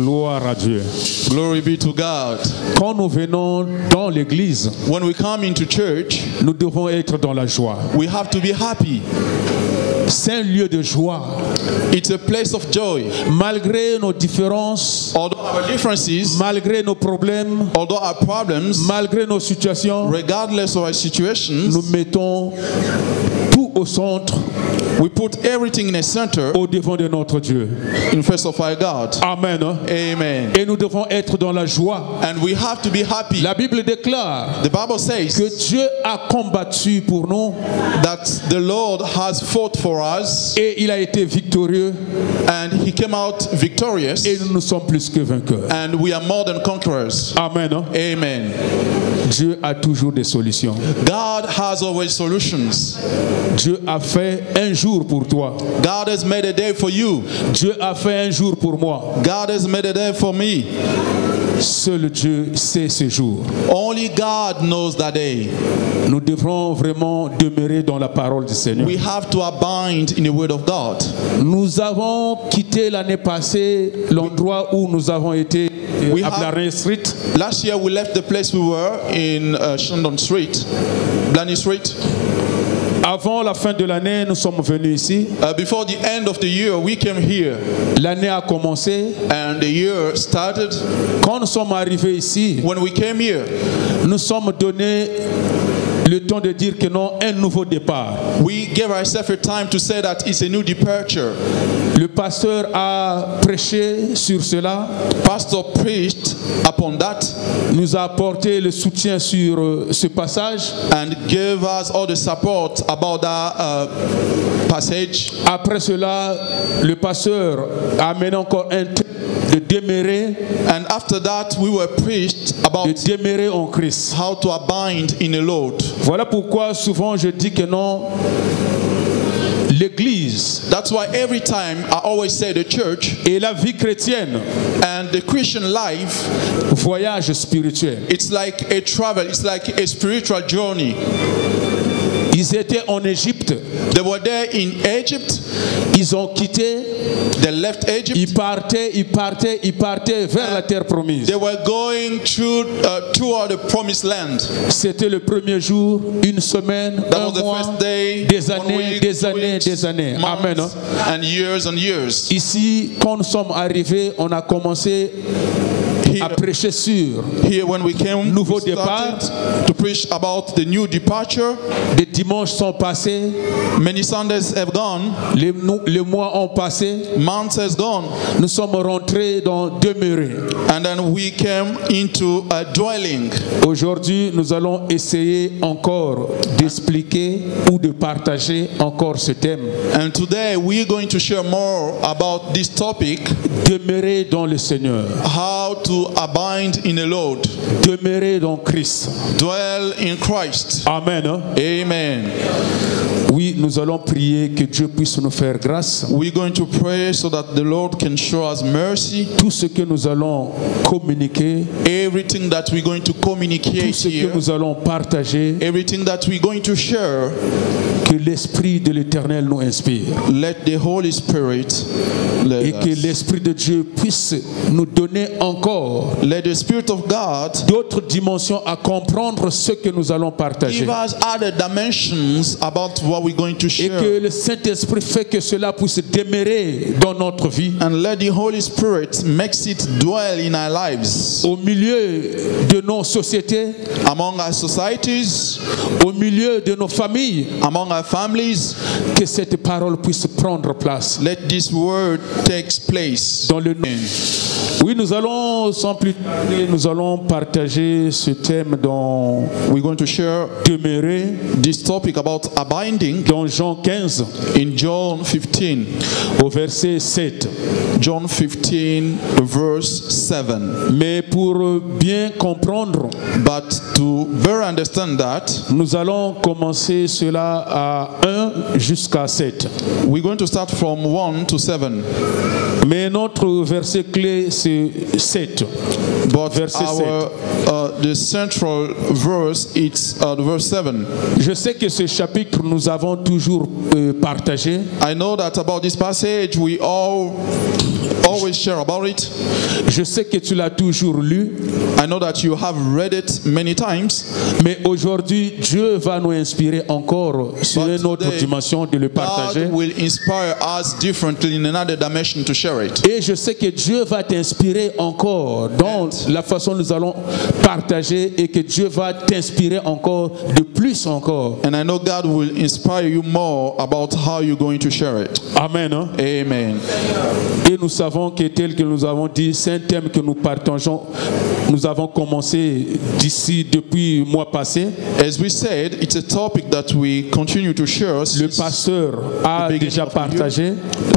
Gloire à Dieu. Glory be to God. Quand nous venons dans l'église, When we come into church, nous devons être dans la joie. we have to be happy. C'est un lieu de joie. It's a place of joy. Malgré nos différences, Although our differences, malgré nos problèmes, although our problems, malgré nos situations, regardless of our situations, nous mettons tout au centre, we put everything in a center au devant de notre Dieu. in face of our God. Amen. Amen. Et nous devons être dans la joie. And we have to be happy. La Bible déclare The Bible says que Dieu a combattu pour nous that the Lord has fought for us et il a été victorieux and He came out victorious, et nous sommes plus que vainqueurs. and we are more than conquerors. Amen. Amen. Dieu a toujours des solutions. God has always solutions. Dieu a fait un jour pour toi. God has made a day for you. Dieu a fait un jour pour moi. God has made a day for me. Seul Dieu sait ce jour. Only God knows that day. Nous devrons vraiment demeurer dans la parole du Seigneur. We have to abide in the word of God. Nous avons quitté l'année passée l'endroit où nous avons été We à have- Blarney Street. Last year we left the place we were in Shandon Street, Blarney Street. Avant la fin de l'année, nous sommes venus ici. Before the end of the year, we came here, L'année a commencé. and the year started. Quand nous sommes arrivés ici, When we came here, nous sommes donnés le temps de dire que non, un nouveau départ. we gave ourselves a time to say that it's a new departure. Le pasteur a prêché sur cela, Pastor preached upon that nous a apporté le soutien sur ce passage. and gave us all the support about that passage. Après cela, le pasteur a amené encore un thème de demeurer, And after that, we were preached de about demeurer en Christ. how to abide in the Lord. Voilà pourquoi souvent je dis que non, l'Église That's why every time I always say the church et la vie chrétienne, and the Christian life, voyage spirituel. it's like a travel, it's like a spiritual journey. Ils étaient en Égypte, They were there in Egypt, ils ont quitté, they left Egypt, ils partaient vers la terre promise. they were going toward the promised land. C'était le premier jour, une semaine, That un was the mois, first day, des 1 années, week, des 2 années, weeks, des années. Amen. months, and years. Ici, quand nous sommes arrivés, on a commencé à prêcher sur Here when we came, Nouveau we started départ. to preach about the new departure. des dimanches sont passés, Many Sundays have gone, les mois ont passé, months has gone, nous sommes rentrés dans demeurer. and then we came into a dwelling. Aujourd'hui, nous allons essayer encore d'expliquer ou de partager encore ce thème. And today we're going to share more about this topic, Demeurer dans le Seigneur, how to abide in the Lord, demeurer dans Christ. dwell in Christ. Amen. Amen. Oui, nous allons prier que Dieu puisse nous faire grâce. We're going to pray so that the Lord can show us mercy. Tout ce que nous allons communiquer, Everything that we're going to tout communicate ce que here, nous allons partager, everything that we're going to share, que l'Esprit de l'Éternel nous inspire. let the Holy Spirit Et let que us. l'Esprit de Dieu puisse nous donner encore Let the Spirit of God d'autres dimensions à comprendre ce que nous allons partager. give us other dimensions about what we're going to Et share. que le Saint-Esprit fait que cela puisse demeurer dans notre vie, And let the Holy Spirit makes it dwell in our lives, au milieu de nos sociétés, among our societies, au milieu de nos familles, among our families. que cette parole puisse prendre place. Let this word take place. Dans le nom. Oui, nous allons, sans plus tarder, nous allons partager ce thème dans We're going to share demeurer this topic about abiding dans Jean 15 in John 15. au verset 7. John 15, verse 7. Mais pour bien comprendre, But to better understand that, nous allons commencer cela à 1 jusqu'à 7. we're going to start from 1 to 7. Mais notre verset clé c'est ce 7. But Verset the central verse, it's the verse 7. Je sais que ce chapitre, nous avons toujours partagé. I know that about this passage, we always share about it. Je sais que tu l'as toujours lu. I know that you have read it many times. Mais aujourd'hui, Dieu va nous inspirer encore sur une autre dimension de le partager. God will inspire us differently in another dimension to share it. Et je sais que Dieu va t'inspirer encore dans la façon dont nous allons partager et que Dieu va t'inspirer encore de plus encore. And I know God will inspire you more about how you're going to share it. Amen. Hein? Amen. Et nous savons que tel que nous avons dit, c'est un thème que nous partageons. Nous avons commencé depuis le mois passé. As we said, it's a topic that we continue to share. Le pasteur a déjà partagé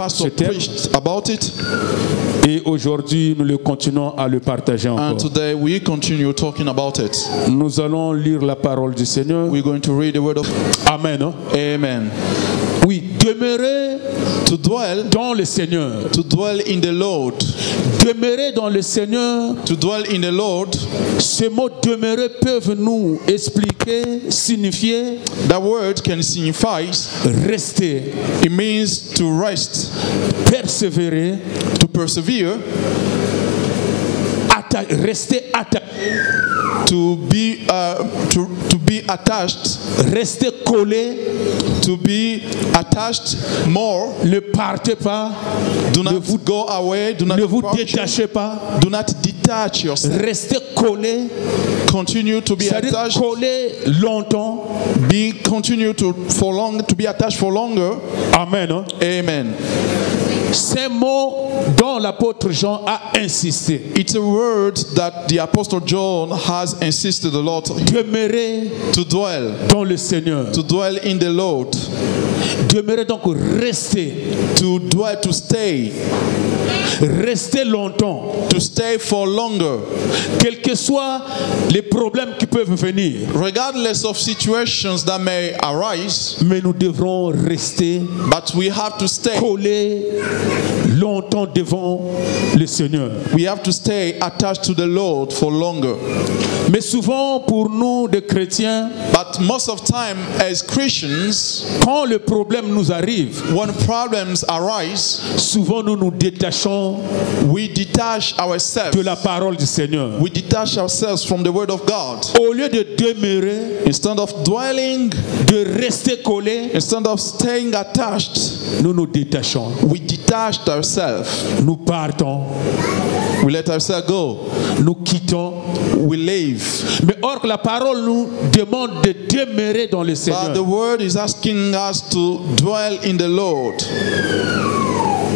ce thème. Preached about it. Et aujourd'hui, nous le continuons à le partager encore. And today we continue talking about it. Nous allons lire la parole du Seigneur. We're going to read the word of Amen. Hein? Amen. Oui, demeurer to dwell dans le Seigneur. To dwell in the Lord. Demeurer dans le Seigneur. To dwell in the Lord. Ce mot demeurer peuvent nous expliquer, signifier. That word can signify rester. It means to rest. Persévérer. To persevere. Rester attaché. To be attached. Rester collé. To be attached more. Ne partez pas. Do not go away. Do not ne vous détachez pas. Do not detach yourself. Restez collé. Continue to be attached. Collé longtemps. Continue to be attached for longer. Amen. Hein? Amen. C'est un mot dont l'apôtre Jean a insisté. It's a word that the apostle John has insisted a lot. Demeurer to dwell dans le Seigneur. To dwell in the Lord. Demeurer donc rester. To dwell, to stay. Rester longtemps. To stay for longer. Quels que soient les problèmes qui peuvent venir. Regardless of situations that may arise. Mais nous devrons rester. But we have to stay. Collés longtemps devant le Seigneur. We have to stay attached to the Lord for longer. Mais souvent pour nous des chrétiens, but most of time as Christians, quand le problème nous arrive, when problems arise, souvent nous nous détachons. We detach ourselves de la parole du Seigneur. We detach ourselves from the word of God. Au lieu de demeurer, instead of dwelling, de rester collé, instead of staying attached, nous nous détachons. We detached ourselves. Nous partons. We let ourselves go. Nous quittons. We leave. Mais or la parole nous demande de demeurer dans le Seigneur. But the word is asking us to dwell in the Lord.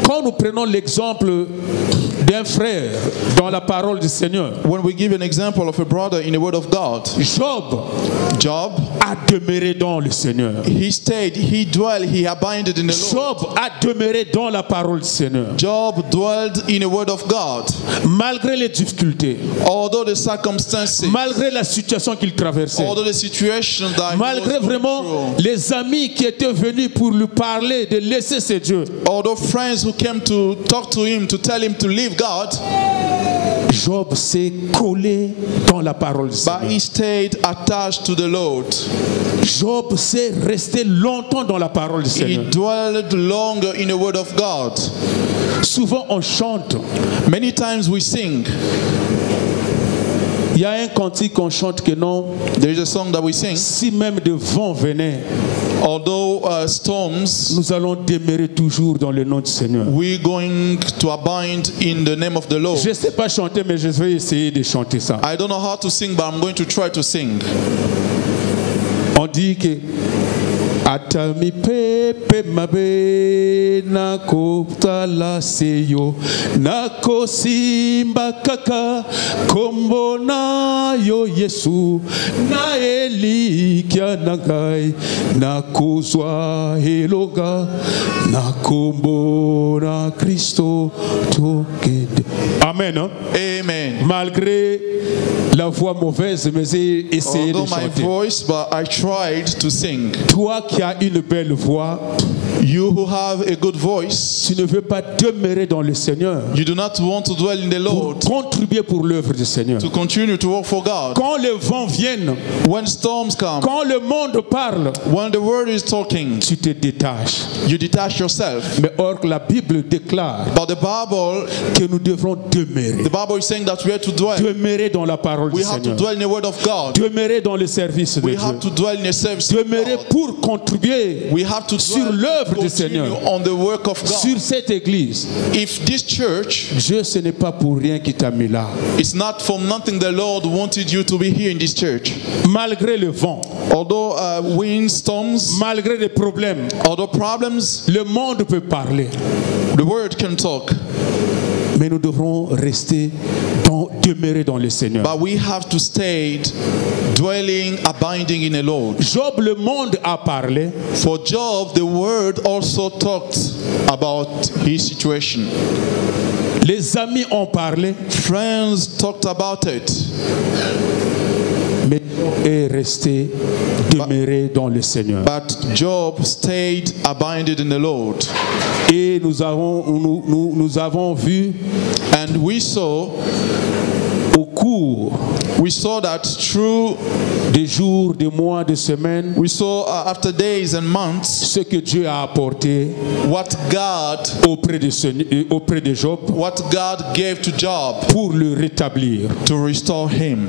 Quand nous prenons l'exemple d'un frère dans la parole du Seigneur. When we give an example of a brother in the word of God. Job a demeuré dans le Seigneur. He stayed, he dwelled, he abided in the Lord. Job a demeuré dans la parole du Seigneur. Job dwelled in the word of God. Malgré les difficultés. Although the circumstances. Malgré la situation qu'il traversait. Although the situation that malgré vraiment les amis qui étaient venus pour lui parler de laisser ses dieux. Although friends who came to talk to him to tell him to leave God. Job s'est collé dans la parole du Seigneur. But he stayed attached to the Lord. Job s'est resté longtemps dans la parole du Seigneur. He dwelled longer in the word of God. Souvent on chante. Many times we sing. Il y a un cantique qu'on chante que non. There is a song that we sing. Si même de vent venait. Although storms, nous allons demeurer toujours dans le nom du Seigneur. We're going to abide in the name of the Lord. Je ne sais pas chanter, mais je vais essayer de chanter ça. I don't know how to sing, but I'm going to try to sing. On dit que Atami pepe mabe na koptala seyo na kosimba kaka kombo na yo Yesu na elikia nagai na kozwa eloga na kombo na Kristo tokende. Amen. Hein? Amen. Malgré la voix mauvaise, mais j'ai essayé de chanter. My voice, but I tried to sing. Toi qui as une belle voix, You who have a good voice, tu ne veux pas demeurer dans le Seigneur you do not want to dwell in the pour Lord, contribuer pour l'œuvre du Seigneur. to continue to work for God. Quand les vents viennent, When storms come, quand le monde parle, when the word is talking, tu te détaches. you detach yourself. Mais or, la Bible déclare But the Bible que nous devrons demeurer. is saying that we have to dwell. Demeurer dans la parole du We have to Seigneur. dwell in the word of God. Demeurer dans le service de We Dieu. have to dwell in the service of Demeurer God. pour contribuer We have to sur dwell, l'œuvre du continue Seigneur, on the work of God. sur cette église. If this church, Dieu, ce n'est pas pour rien qui t'a mis là. it's not from nothing the Lord wanted you to be here in this church. Malgré le vent, Although wind, storms, malgré les problèmes, although problems, le monde peut parler. the word can talk. Mais nous devrons rester demeurer dans le Seigneur. But we have to stay dwelling, abiding in the Lord. Job, le monde a parlé. For Job, the word also talked about his situation. Les amis ont parlé. Friends talked about it. Mais Job est resté demeuré dans le Seigneur. But Job stayed abided in the Lord. Et nous avons vu And we saw that through des jours, des mois, des semaines, we saw after days and months ce que Dieu a apporté what God auprès de Job gave to Job pour le rétablir. to restore him.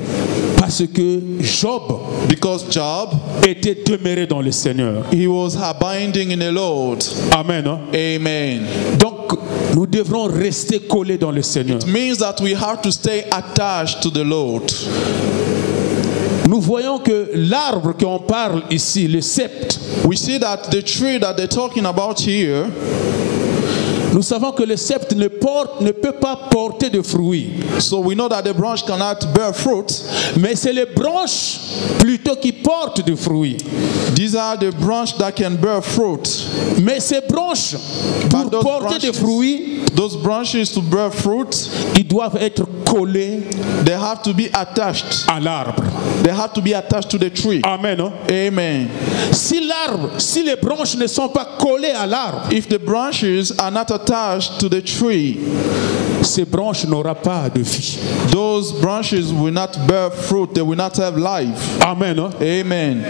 Parce que Job Because Job était demeuré dans le Seigneur. he was abiding in the Lord. Amen. Hein? Amen. Donc, nous devrons rester collés dans le Seigneur. It means that we have to stay attached to the Lord. Nous voyons que l'arbre qu'on parle ici, le sept, We see that the tree that they're talking about here, nous savons que le sept ne peut pas porter de fruits. so we know that the branch cannot bear fruit. Mais c'est les branches plutôt qui portent des fruits. These are the branch that can bear fruit. Mais ces branches, pour But those porter des branches- fruits, Those branches to bear fruit, ils doivent être collés they have to be attached. à l'arbre. They have to be attached to the tree. Amen. Hein? Amen. Si les branches ne sont pas collées à l'arbre, If the branches are not attached to the tree, ces branches n'auront pas de vie. those branches will not bear fruit. They will not have life. Amen. Hein? Amen.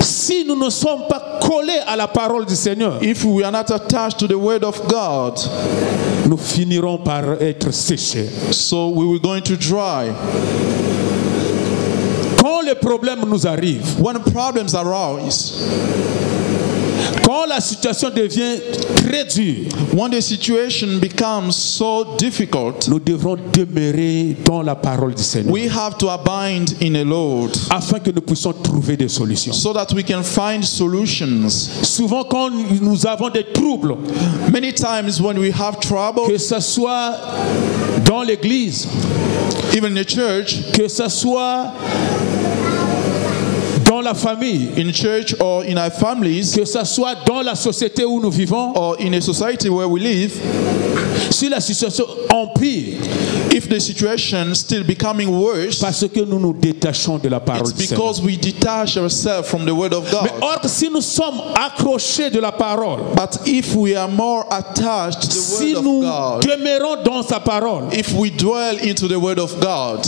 Si nous ne sommes pas collés à la parole du Seigneur, If we are not attached to the word of God, nous finirons par être séchés. so we will going to dry. Quand les problèmes nous arrivent, When problems arise, quand la situation devient très dure, when the situation becomes so difficult, nous devrons demeurer dans la parole du Seigneur we have to abide in the Lord afin que nous puissions trouver des solutions. so that we can find solutions. Souvent quand nous avons des troubles, Many times when we have trouble, que ce soit dans l'église, even in the church, que ce soit dans la famille, in church or in our families, que ce soit dans la société où nous vivons, or in a society where we live, si la situation empire, if the situation still becoming worse, parce que nous nous détachons de la parole it's du Seigneur. because we detach ourselves from the word of Mais God. or, si nous sommes accrochés de la parole, But if we are more attached to the si word nous of God, demeurons dans sa parole, if we dwell into the word of God,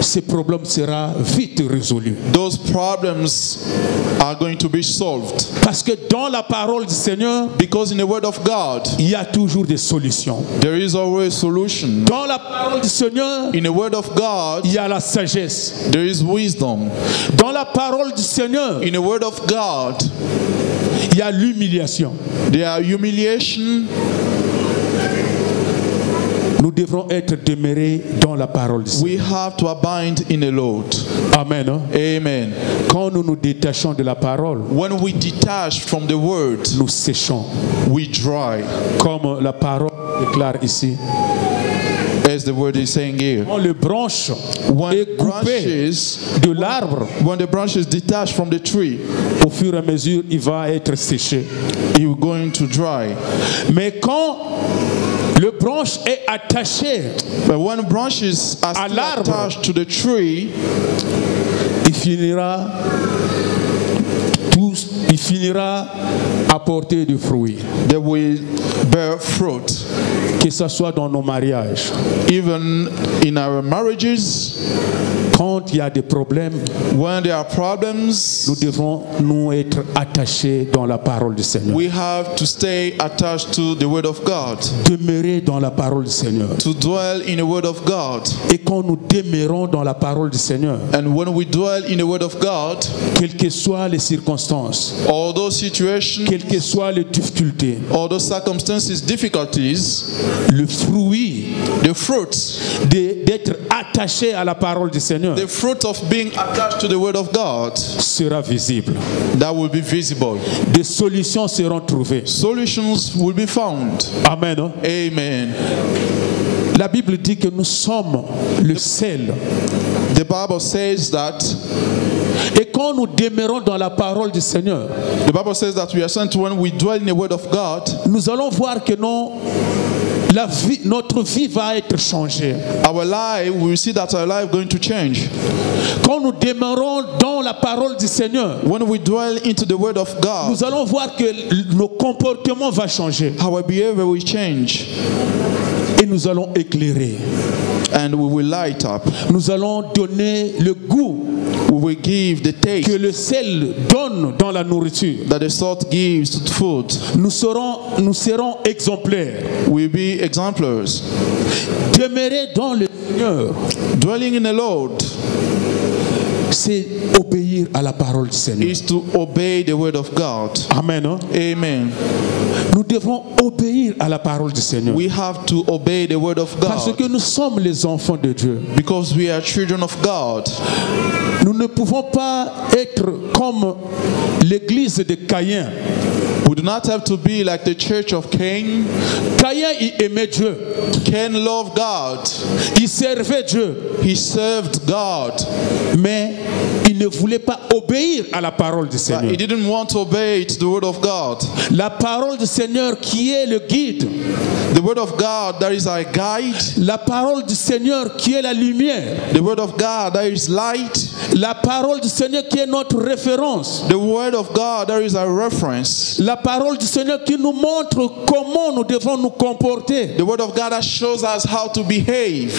ce problème sera vite résolu. those problems are going to be solved. Parce que dans la parole du Seigneur, Because in the word of God, il y a toujours des solutions. there is always solution. Dans la parole du Seigneur, In the word of God, il y a la sagesse. there is wisdom. Dans la parole du Seigneur, In the word of God, il y a l'humiliation. there are humiliation. Nous devrons être demeurés dans la parole du Seigneur. We have to abide in the Lord. Amen. Hein? Amen. Quand nous nous détachons de la parole, When we detach from the word, nous séchons. we dry. Comme la parole déclare ici. As the word is saying here. Quand le branche When est coupée de l'arbre, when the branch is detached from the tree, au fur et à mesure, il va être séché. you're going to dry. Mais quand le branche est attaché, But when branches are À still l'arbre. attached to the tree, il finira il finira à porter du fruit. they will bear fruit. Que ce soit dans nos mariages, Even in our marriages, quand il y a des problèmes, when there are problems, nous devons nous être attachés dans la parole du Seigneur. we have to stay attached to the Word of God, Demeurer dans la parole du Seigneur. to dwell in the Word of God. Et quand nous demeurons dans la parole du Seigneur, And when we dwell in the Word of God, quelles que soient les circonstances, all those situations, quelles que soient les difficultés, all those circumstances, difficulties, le fruit the fruits, d'être attaché à la parole du Seigneur the fruit of being attached to the Word of God, sera visible. that will be visible. Des solutions seront trouvées. Solutions will be found. Amen. Hein? Amen. La Bible dit que nous sommes le sel. The Bible says that Et quand nous demeurons dans la parole du Seigneur, the Bible says that we are sent when we dwell in the Word of God. nous allons voir que notre vie va être changée. Our life, we will see that our life is going to change. Quand nous demeurons dans la parole du Seigneur, When we dwell into the Word of God, nous allons voir que nos comportements vont changer. our behavior will change Et nous allons éclairer. and we will light up. Nous allons donner le goût We will give the que taste le sel donne dans la nourriture. that the salt gives to the food. Nous serons exemplaires. We'll be exemplars. Demeurer dans le Seigneur, Dwelling in the Lord c'est obéir à la parole du Seigneur. is to obey the Word of God. Amen. Hein? Amen. Nous devons obéir à la parole du Seigneur. We have to obey the Word of Parce God que nous sommes les enfants de Dieu. because we are children of God. Nous ne pouvons pas être comme l'église de Caïn. We do not have to be like the church of Cain. Caïn, il aimait Dieu. Cain loved God. Il servait Dieu. He served God. Mais il ne voulait pas obéir à la parole du But Seigneur. he didn't want to obey to the Word of God. La parole du Seigneur qui est le guide. The Word of God that is our guide. La parole du Seigneur qui est la lumière. The Word of God that is light. La parole du Seigneur qui est notre référence. The Word of God that is our reference. La parole du Seigneur qui nous montre comment nous devons nous comporter. The Word of God that shows us how to behave.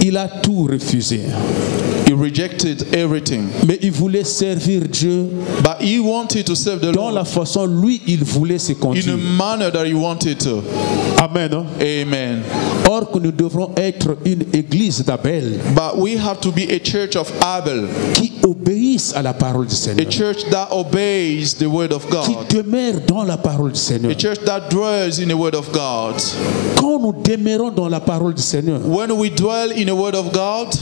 Il a tout refusé. He rejected everything. Mais il voulait servir Dieu But he wanted to serve the dans la Lord façon lui il voulait se in a conduire. manner that he wanted to. Amen. Hein? Amen. Or que nous devrons être une église d'Abel But we have to be a church of Abel, qui obéisse à la parole du a Seigneur, church that obeys the Word of qui God, demeure dans la parole du Seigneur. a church that dwells in the Word of God. Quand nous demeurons dans la parole du Seigneur, When we dwell in the Word of God,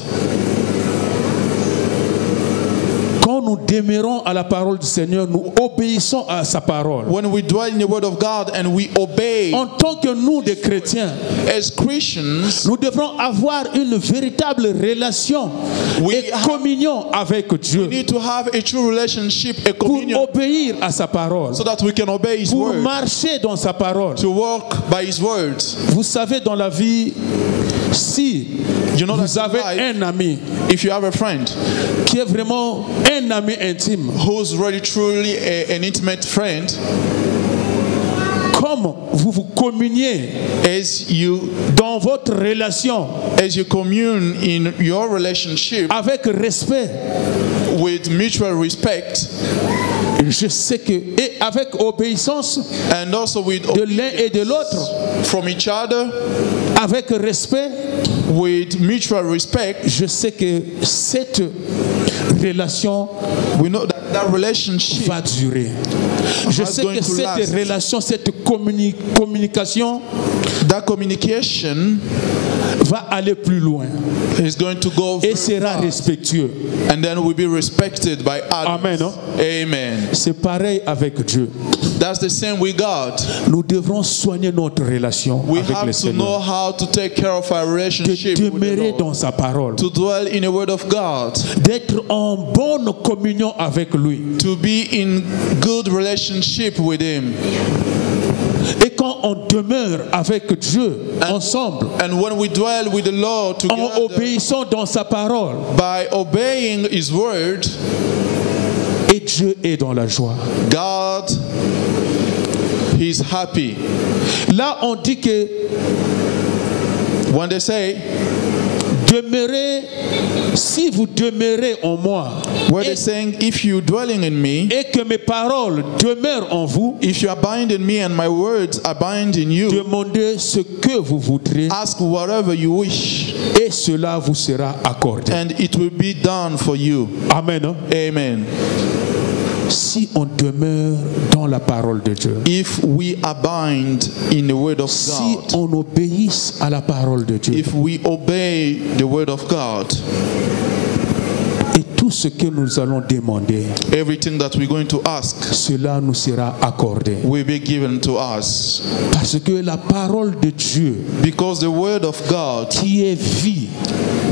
quand nous demeurons à la parole du Seigneur, nous obéissons à sa parole. when we dwell in the Word of God and we obey, En tant que nous, des chrétiens, as Christians, nous devrons avoir une véritable relation et communion avec Dieu we need to have a true relationship, a pour communion, obéir à sa parole, so that we can obey His pour Word, marcher dans sa parole. to walk by His words. Vous savez, dans la vie, si You know vous that avez in life, un ami if you have a friend qui est vraiment un ami intime, who's really truly an intimate friend, comme vous vous communiez as you commune in your relationship avec respect, with mutual respect je sais que, et avec obéissance and also with de l'un et de l'autre, from each other, avec respect, with mutual respect, je sais que cette relation we know that that relationship va durer. Je is sais going que to cette last. relation, cette communication That communication va aller plus loin is going to go et very sera far, respectueux. and then will be respected by others. Amen. Hein? Amen. C'est pareil avec Dieu. That's the same with God. Nous devrons soigner notre relation We avec le have to know Seigneur. how to take care of our De relationship with the demeurer Lord, dans sa parole. to dwell in the Word of God, D'être en bonne communion avec lui. to be in good relationship with Him. Et quand on demeure avec Dieu ensemble, And when we dwell with the Lord en together obéissant dans sa parole, by obeying His word, et Dieu est dans la joie. God, He's happy. Là, on dit que When they say, demeurez, si vous demeurez en moi, where they're saying, if you dwelling in me, et que mes paroles demeurent en vous, if you abide in me and my words abide in you, demandez ce que vous voudrez ask whatever you wish, et cela vous sera accordé. and it will be done for you. Amen. Hein? Amen. Si on demeure dans la parole de Dieu, If we abide in the word of si God, on obéisse à la parole de Dieu, if we obey the word of God, et tout ce que nous allons demander, everything that we're going to ask cela nous sera accordé. will be given to us. Parce que la parole de Dieu, Because the word of God, qui est vie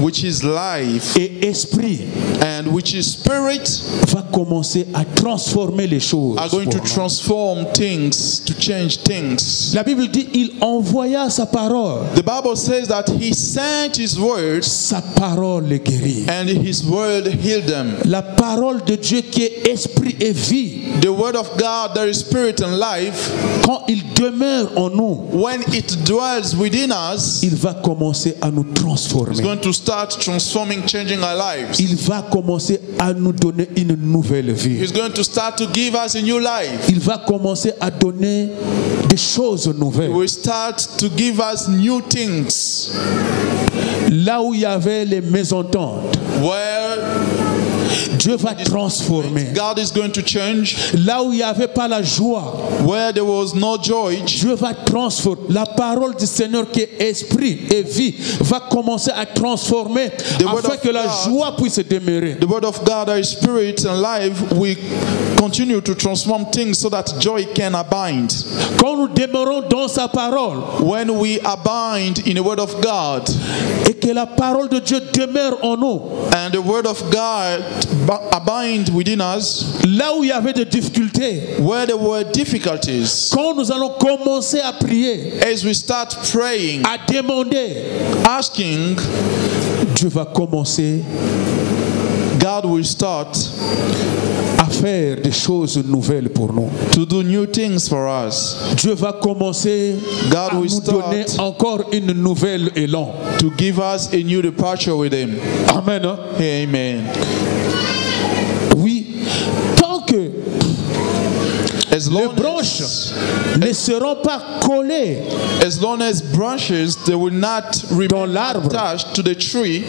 which is life et esprit, and which is spirit, va commencer à transformer les choses. are going pour to nous. transform things, to change things. La Bible dit, il envoya sa parole. The Bible says that He sent His words Sa parole les guérit. and His word healed them. La parole de Dieu qui est esprit et vie, The word of God, there is spirit and life. quand il demeure en nous, When it dwells within us, il va commencer à nous it's transformer. going to start transforming, changing our lives. Il va commencer à nous donner une nouvelle vie. He's going to start to give us a new life. Il va commencer à donner des choses He nouvelles. will start to give us new things. Là où il y avait les mésententes, Where Dieu va transformer. God is going to change, Là où il n'y avait pas la joie, where there was no joy, Dieu va transformer. La parole du Seigneur qui est esprit et vie va commencer à transformer The word afin of que la God- joie puisse demeurer. the word of God, our spirit and life, will continue to transform things so that joy can abide. Quand nous demeurons dans sa parole When we abide in the word of God et que la parole de Dieu demeure en nous, and the word of God abide within us, là où il y avait des difficultés, where there were difficulties, quand nous allons commencer à prier, as we start praying, à demander, asking, Dieu va commencer God will start à faire des choses nouvelles pour nous. to do new things for us, Dieu va commencer God à will nous donner start encore une nouvelle élan. to give us a new departure with Him. Amen. Hein? Amen. Oui. Tant que As les long branches as, ne seront pas collées as long as branches they will not dans remain l'arbre, attached to the tree,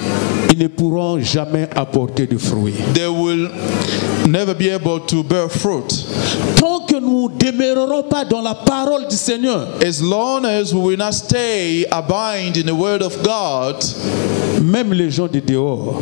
ils ne pourront jamais apporter de fruits. they will never be able to bear fruit. Tant que nous ne demeurerons pas dans la parole du Seigneur, As long as we will not stay abide in the word of God, même les gens de dehors,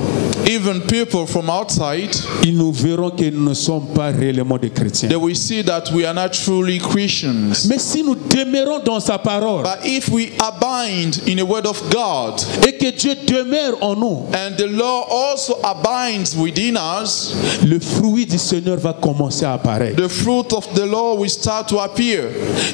even people from outside, ils nous verront que nous ne sommes pas réellement des chrétiens. they will see that we are not truly Christians. Mais si nous demeurons dans sa parole But if we abide in the word of God, et que Dieu demeure en nous, and the Lord also abides within us, le fruit du Seigneur va commencer à apparaître. the fruit of the Lord will start to appear.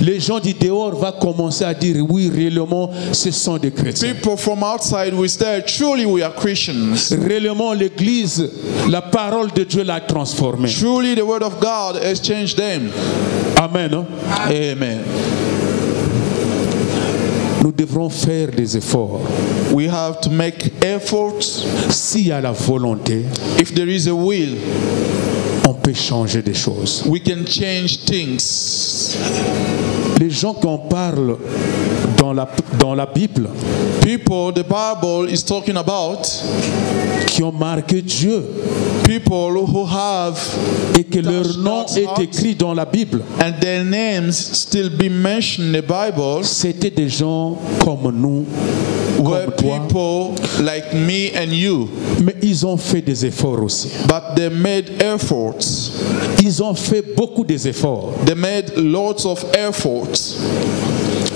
Les gens du dehors vont commencer à dire oui, réellement, ce sont des chrétiens. People from outside will say, truly we are Christians. Réellement, l'Église, la parole de Dieu l'a transformée. Truly the word of God has changed them. Amen. Hein? Amen. Nous devrons faire des efforts. We have to make efforts. S'il y a la volonté, If there is a will, on peut changer des choses. we can change things. Les gens qui en parlent dans la Bible, People the Bible is talking about, qui ont marqué Dieu people who have et que leur nom est écrit dans la Bible, and their names still be mentioned in the Bible, c'était des gens comme nous, were comme toi, people like me and you, mais ils ont fait des efforts aussi. but they made efforts. Ils ont fait beaucoup d'efforts. They made lots of efforts.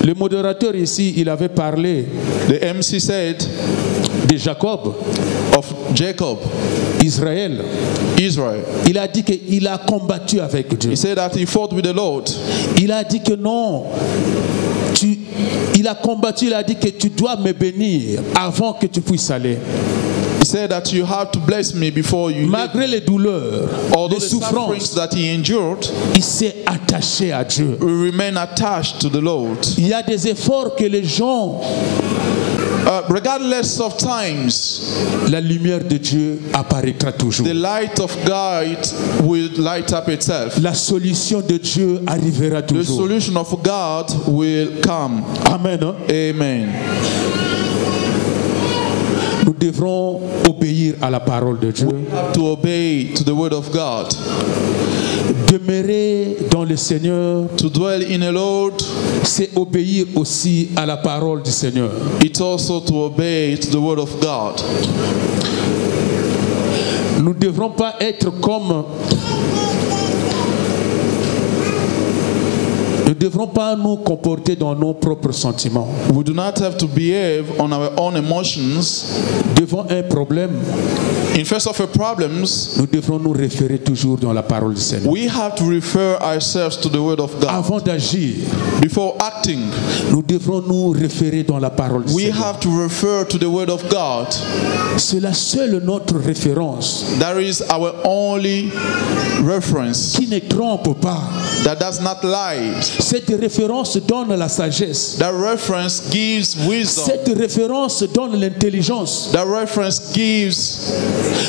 Le modérateur ici, il avait parlé The MC said de Jacob, of Jacob, Israël. Israel. Il a dit qu'il a combattu avec Dieu. He said that he fought with the Lord. Il a dit que non. Il a combattu, il a dit que tu dois me bénir avant que tu puisses aller. He said that you have to bless me before you Malgré les douleurs, Although les the sufferings souffrances, that he endured, il s'est attaché à Dieu. we remain attached to the Lord. Il y a des efforts que les gens, Regardless of times, la lumière de Dieu apparaîtra toujours. the light of God will light up itself. La solution de Dieu arrivera The toujours. solution of God will come. Amen. Hein? Amen. Nous devrons obéir à la parole de Dieu. We have to obey to the word of God. Demeurer dans le Seigneur, To dwell in the Lord, c'est obéir aussi à la parole du Seigneur. it's also to obey to the word of God. Nous ne devrons pas être comme... Nous ne devrons pas nous comporter dans nos propres sentiments. We do not have to behave on our own emotions. Devant un problème, In face of our problems, nous devrons nous référer toujours dans la parole du Seigneur. we have to refer ourselves to the word of God. Avant d'agir, Before acting, nous devrons nous référer dans la parole du we Seigneur. have to refer to the word of God. C'est la seule notre référence That is our only reference. qui ne trompe pas. That does not lie. Cette référence donne la sagesse. That reference gives wisdom. Cette référence donne l'intelligence. That reference gives,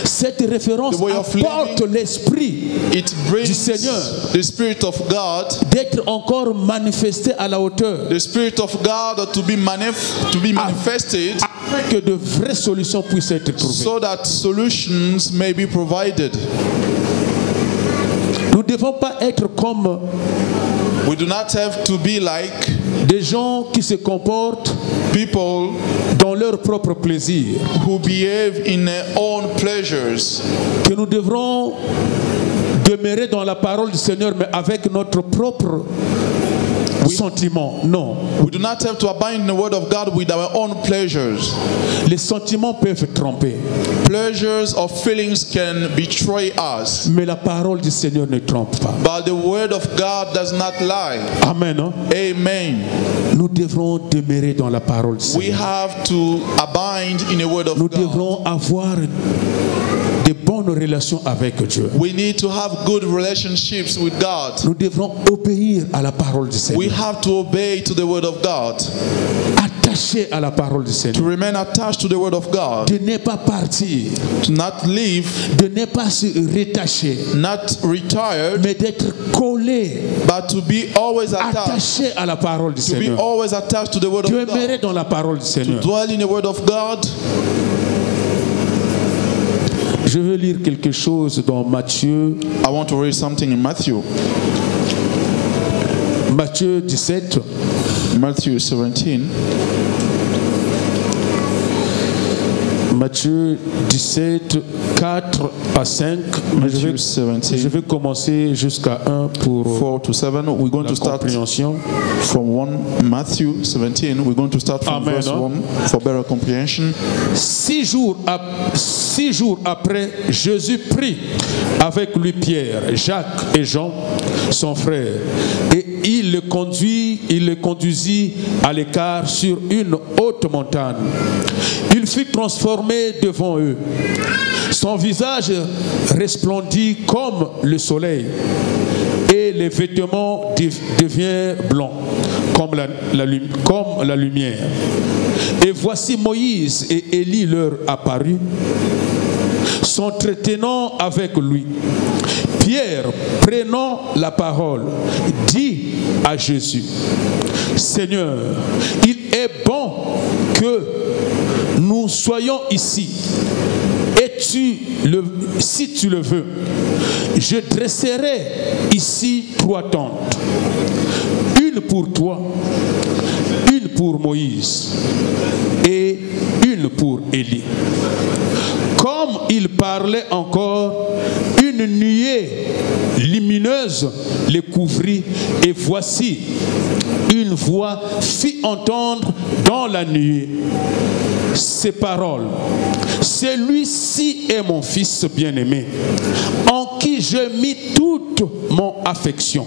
Cette référence The way of apporte l'esprit it du brings Seigneur the Spirit of God, d'être encore manifesté à la hauteur, the Spirit of God to be manifested, afin que de vraies solutions puissent être trouvées. so that solutions may be provided. Nous ne devons pas être comme We do not have to be like des gens qui se comportent people dans leur propre plaisir. who behave in their own pleasures. Que nous devrons demeurer dans la parole du Seigneur, mais avec notre propre sentiment. Non. We do not have to abide in the word of God with our own pleasures. Les sentiments peuvent tromper, Pleasures or feelings can betray us, mais la parole du Seigneur ne trompe pas. but the word of God does not lie. Amen. Hein? Amen. Nous devrons demeurer dans la parole du We Seigneur. have to abide in the word of Nous God. devrons avoir de bonnes relations avec Dieu. We need to have good relationships with God. Nous devrons obéir à la parole du We Seigneur. have to obey to the word of God. Attaché à la parole du To Seigneur. remain attached to the word of God. De ne pas partir, To not leave, de ne pas se rétacher, not retired, mais d'être collé, but to be always attached. attaché à la parole du To be Seigneur. always attached to the word of Demeurer God. dans la parole du Seigneur. Dwell in the word of God. Je veux lire quelque chose dans Matthieu, I want to read something in Matthew. Matthieu 17, Matthew 17. Matthieu 17, 4 à 5. Mais je Matthew 17. vais commencer jusqu'à 1 pour 4 to 7. We're going la to start compréhension. from 1 Matthew 17. We're going to start from Amen, verse hein? 1 for better comprehension. 6 jours après, Jésus prit avec lui Pierre, Jacques et Jean, son frère, et il le conduisit à l'écart sur une haute montagne. Il fut transformé devant eux. Son visage resplendit comme le soleil et les vêtements deviennent blancs comme la lumière. Et voici Moïse et Élie leur apparus, s'entretenant avec lui. Pierre, prenant la parole, dit à Jésus: Seigneur, il est bon que nous soyons ici. Et si tu le veux, je dresserai ici 3 tentes. Une pour toi, une pour Moïse et une pour Élie. Comme il parlait encore, une nuée lumineuse les couvrit, et voici, une voix fit entendre dans la nuée: ces paroles. Celui-ci est mon fils bien-aimé, en qui j'ai mis toute mon affection.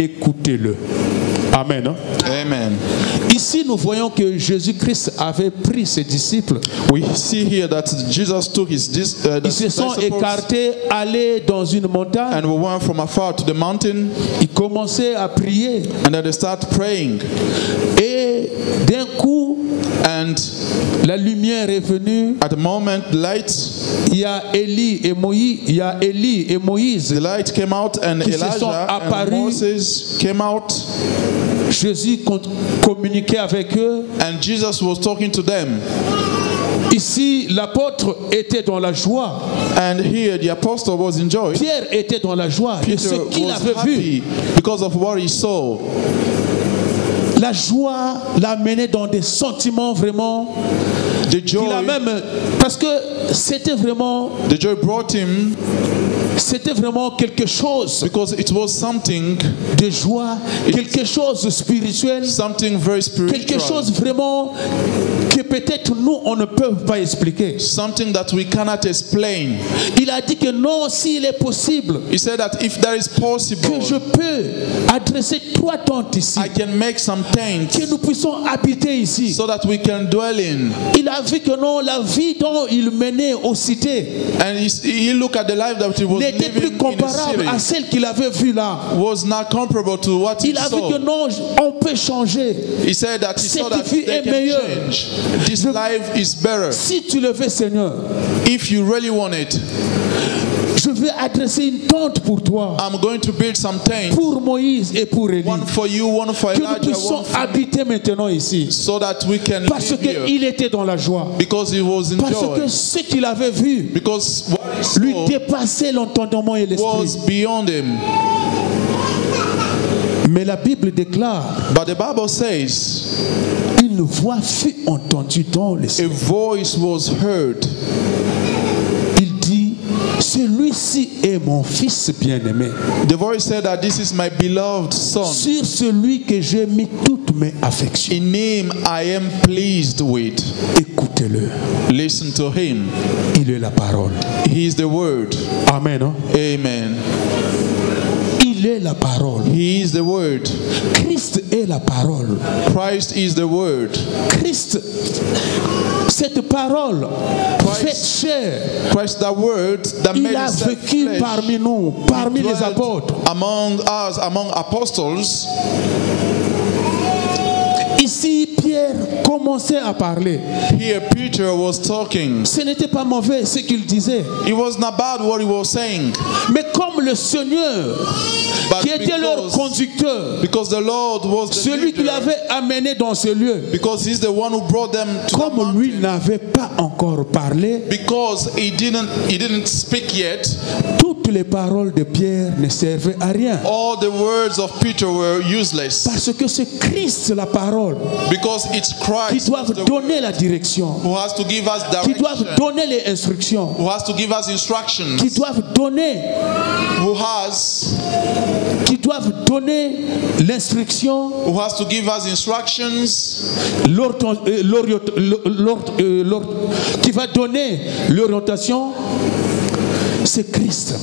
Écoutez-le. Amen. Hein? Amen. Ici, nous voyons que Jésus-Christ avait pris ses disciples. We see here that Jesus took his Ils se sont disciples écartés, allés dans une montagne. and we went from afar to the mountain, Ils commençaient à prier. and then they start praying. Et d'un coup, And la lumière est venue. at the moment, light, Il y a Élie et Moïse. the light came out, and Qui se sont Elijah and apparus. Moses came out, Jésus communiquait avec eux. and Jesus was talking to them. Ici, l'apôtre était dans la joie. And here the apostle was in joy. Pierre était dans la joie de ce Peter qu'il was avait vu. happy because of what he saw. La joie l'a mené dans des sentiments vraiment. The Il a joy, même, parce que c'était vraiment brought him quelque chose because it was something de joie, quelque chose de spirituel, very quelque spiritual, chose vraiment que peut-être nous on ne peut pas expliquer. something that we cannot explain. Il a dit que non, s'il est possible, He said that if that is que possible, je peux adresser 3 tentes ici, I can make some tents que nous puissions habiter ici. so that we can dwell in. Il a vu que non, la vie dont il menait aux cités And he looked at the life that he was n'était plus living in comparable à the celle qu'il avait vue là. city was not comparable to what he Il a vu que saw. non, on peut changer. He said that he saw Cette that vie they est can meilleure. change. This life is better. Si tu le veux, Seigneur, If you really want it, je vais adresser une tente pour toi, I'm going to build some tents. pour Moïse et pour Élie, One for you, one for que nous Elijah, puissions one for habiter maintenant ici. so that we can Parce live here. qu'il était dans la joie. Because he was in Parce joy. que ce qu'il avait vu Because what he lui saw dépassait l'entendement et was l'esprit. beyond him. Mais la Bible déclare, But the Bible says une voix fut entendue dans le a ciel. voice was heard. Il dit, celui-ci est mon fils bien-aimé, The voice said that this is my beloved son. sur celui que j'ai mis toutes mes affections. In him I am pleased with. Écoutez-le, Listen to him. il est la parole. He is the word. Amen. Hein? Amen. Il est la parole. He is the word. Christ est la parole. Christ is the word. Christ, cette parole faite chair, Christ, the word that il made a himself vécu flesh, parmi nous, parmi les dwelt apôtres. among us, among apostles. Ici, Pierre commençait à parler. Here Peter was talking. Ce n'était pas mauvais ce qu'il disait. It was not bad what he was saying. Mais comme le Seigneur, But qui était leur because- conducteur, Because the Lord was the celui qui leader, l'avait amené dans ce lieu, because he's the one who brought them to the comme lui mountain. n'avait pas encore parlé, Because he didn't speak yet, toutes les paroles de Pierre ne servaient à rien. all the words of Peter were useless. Parce que c'est Christ la parole Because it's qui Christ doit who's the donner la direction, who has to give us qui direction, doit donner les instructions, who has to give us instructions, qui doivent donner l'instruction, who has to give us instructions, qui va donner l'orientation. C'est Christ.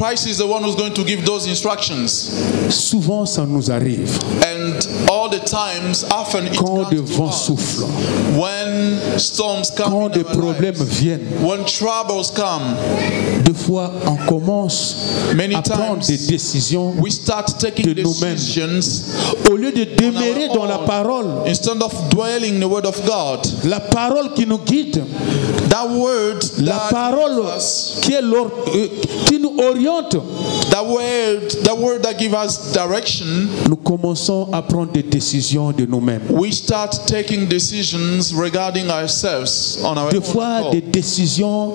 Christ is the one who's going to give those instructions. Souvent, ça nous arrive. And all the times, often it Quand comes des to vents us. soufflent, When storms come, quand in des our problèmes lives, viennent, when troubles come, des fois, on commence Many à prendre times, des décisions we start taking de nous-mêmes. decisions au lieu de demeurer dans la parole. instead of dwelling in the word of God. La parole qui nous guide, That word, la that parole gives us, qui nous oriente, that word that gives us direction, nous commençons à prendre des décisions de nous-mêmes. we start taking decisions regarding ourselves on our Des own fois, accord. des décisions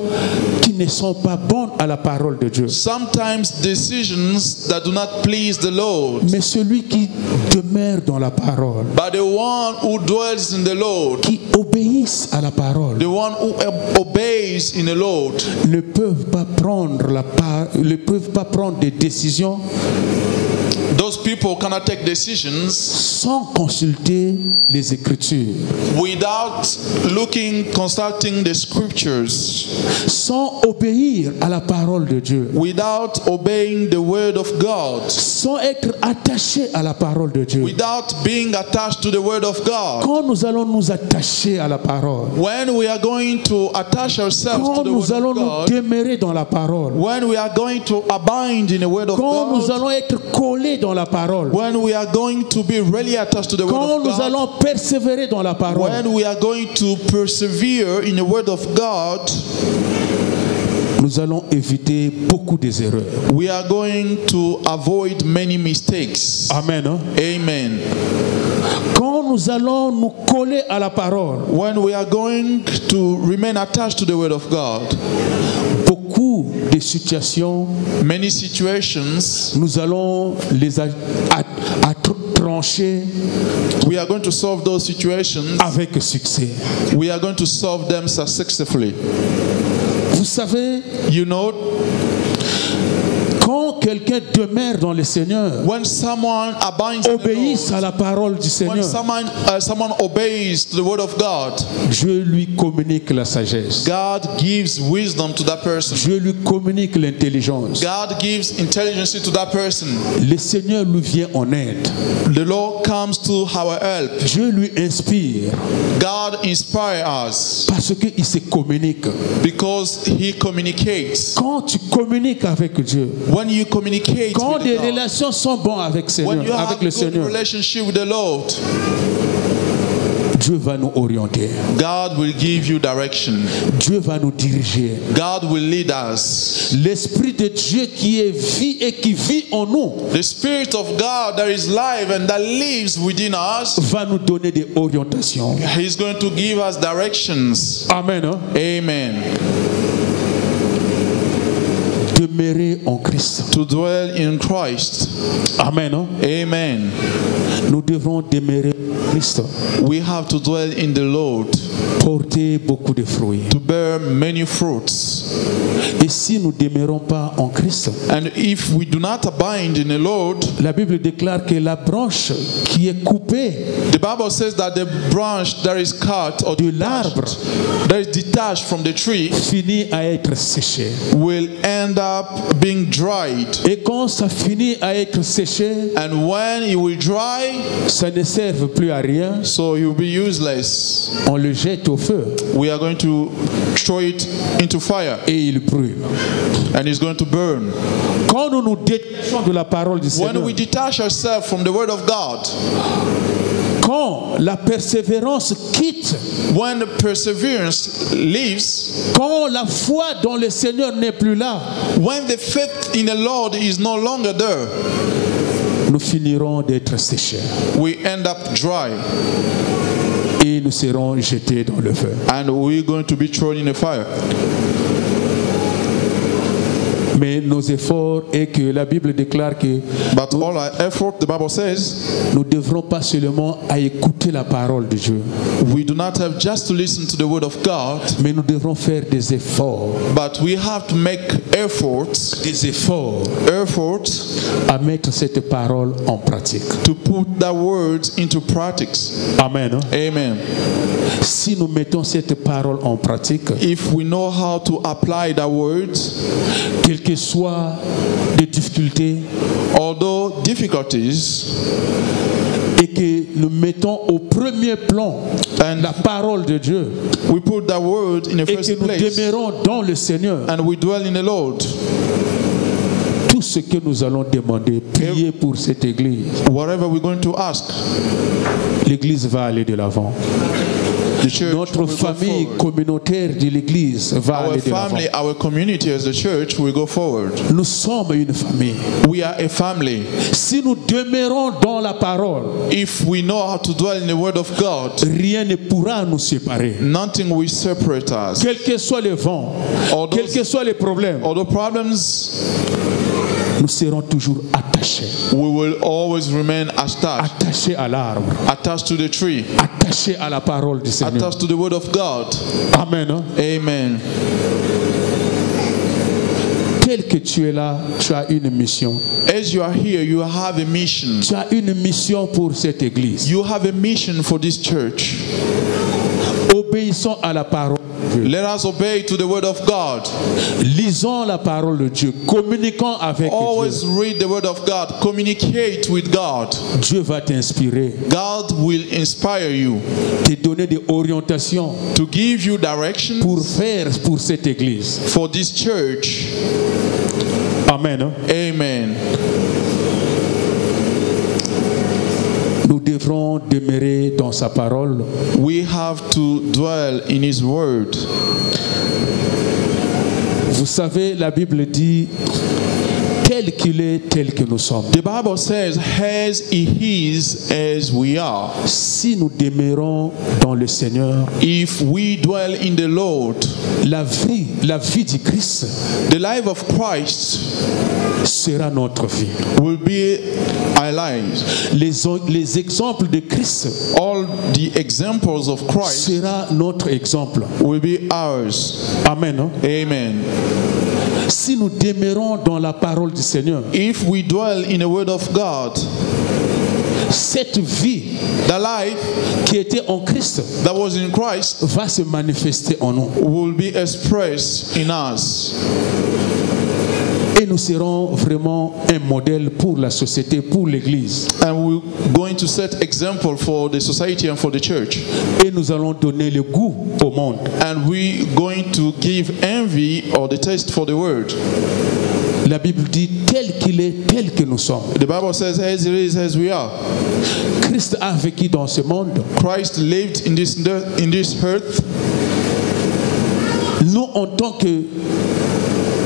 qui ne sont pas bonnes à la parole de Dieu. Sometimes decisions that do not please the Lord. Mais celui qui demeure dans la parole, But the one who dwells in the Lord, qui obéissent à la parole, the one who obeys in the Lord, ne peuvent pas prendre des décisions Those people cannot take decisions sans consulter les Écritures, without consulting the scriptures, sans obéir à la parole de Dieu, without obeying the word of God, sans être attachés à la parole de Dieu. without being attached to the word of God. Quand nous allons nous attacher à la parole, When we are going to attach ourselves quand to the nous word allons of nous God, demeurer dans la parole, when we are going to abide in the word of quand nous God, allons être collés dans la parole, when we are going to be really attached to the word quand of nous God, allons persévérer dans la parole, when we are going to persevere in the word of God, nous allons éviter beaucoup des erreurs. we are going to avoid many mistakes. Amen. Hein? Amen. Quand nous allons nous coller à la parole, When we are going to remain attached to the word of God, beaucoup de situations, many situations, nous allons les trancher we are going to solve those situations. avec succès. We are going to solve them successfully. Vous savez, You know, quand quelqu'un demeure dans le Seigneur, when someone abides in the obéisse à Lord, la parole du when Seigneur, someone obeys to the word of God, Dieu lui communique la sagesse. God gives wisdom to that person. Dieu lui communique l'intelligence. God gives intelligence to that person. Le Seigneur lui vient en aide. The Lord comes to our help. Dieu lui inspire God inspires us parce qu'il se communique. because He communicates. Quand tu communiques avec Dieu, When you communicate quand with des God, relations sont bonnes avec, when you have avec le good Seigneur, relationship with the Lord, Dieu va nous orienter. God will give you direction. Dieu va nous diriger. God will lead us. L'Esprit de Dieu qui est vie et qui vit en nous The Spirit of God that is live and that lives within us, va nous donner des orientations. He's going to give us directions. Amen. Hein? Amen. Demeurer en Christ. To dwell in Christ. Amen. Hein? Amen. Nous devrons demeurer en Christ. We have to dwell in the Lord, Porter beaucoup de fruits. to bear many fruits. Et si nous ne demeurons pas en Christ, And if we do not abide in the Lord, la Bible déclare que la branche qui est coupée the Bible says that the branch that is cut or de l'arbre that is detached from the tree finit à être séchée. will end up being dried. Et quand ça finit à être séché, And when it will dry, ça ne sert plus à rien. so it will be useless. On le jette au feu We are going to throw it into fire et il brûle. and it's going to burn. Quand nous nous détachons de la parole du When Seigneur, we detach ourselves from the word of God, quand la persévérance quitte, when perseverance leaves, quand la foi dans le Seigneur n'est plus là, when the faith in the Lord is no longer there, nous finirons d'être séchés we end up dry et nous serons jetés dans le feu. and we're going to be thrown in the fire. Mais nos efforts et que la Bible déclare que But all our effort, the Bible says, nous devrons pas seulement à écouter la parole de Dieu, we do not have just to listen to the word of God, mais nous devrons faire des efforts but we have to make efforts à mettre cette parole en pratique. to put that word into practice. Amen. Hein? Amen. Si nous mettons cette parole en pratique, If we know how to apply that word, quelles que soient les difficultés, although difficulties, et que nous mettons au premier plan and la parole de Dieu, we put that word in the et que first nous place, demeurons dans le Seigneur, and we dwell in the Lord, tout ce que nous allons demander, prier pour cette église, whatever we're going to ask, l'église va aller de l'avant. the church Notre will go famille forward. communautaire de l'église va Our aller de l'avant. family, our community as the church will go forward. Nous sommes une famille. We are a family. Si nous demeurons dans la parole, If we know how to dwell in the word of God, rien ne pourra nous séparer. nothing will separate us. Quels que soient les vents, All quels those- que soient les problèmes, All the problems, nous serons toujours attachés. we will always remain attached. Attachés à l'arbre, Attached to the tree. attachés à la parole du Seigneur. Attached to the word of God. Amen. Hein? Amen. Telle tel que tu es là, tu as une mission. As you are here, you have a mission. Tu as une mission pour cette église. You have a mission for this church. Obéissons à la parole de Dieu. Let us obey to the word of God. Lisons la parole de Dieu. Communiquons avec Always Dieu. read the word of God. Communicate with God. Dieu va t'inspirer, God will inspire you te donner des orientations to give you direction pour faire pour cette église. for this church. Amen. Hein? Amen. Nous devrons demeurer dans sa parole. We have to dwell in His word. Vous savez, la Bible dit tel qu'il est, tel que nous sommes. The Bible says, as He is, as we are. Si nous demeurons dans le Seigneur, If we dwell in the Lord, la vie du Christ the life of Christ sera notre vie. will be our lives. Les exemples de Christ All the examples of Christ sera notre exemple. will be ours. Amen. Hein? Amen. Si nous demeurons dans la parole du Seigneur, If we dwell in the word of God, cette vie the life qui était en Christ that was in Christ va se manifester en nous. will be expressed in us. Et nous serons vraiment un modèle pour la société, pour l'Église. And we're going to set example for the society and for the church. Et nous allons donner le goût au monde. And we're going to give envy or the taste for the word. La Bible dit tel qu'il est, tel que nous sommes. The Bible says, as it is, as we are. Christ a vécu dans ce monde. Christ lived in this earth. Nous, en tant que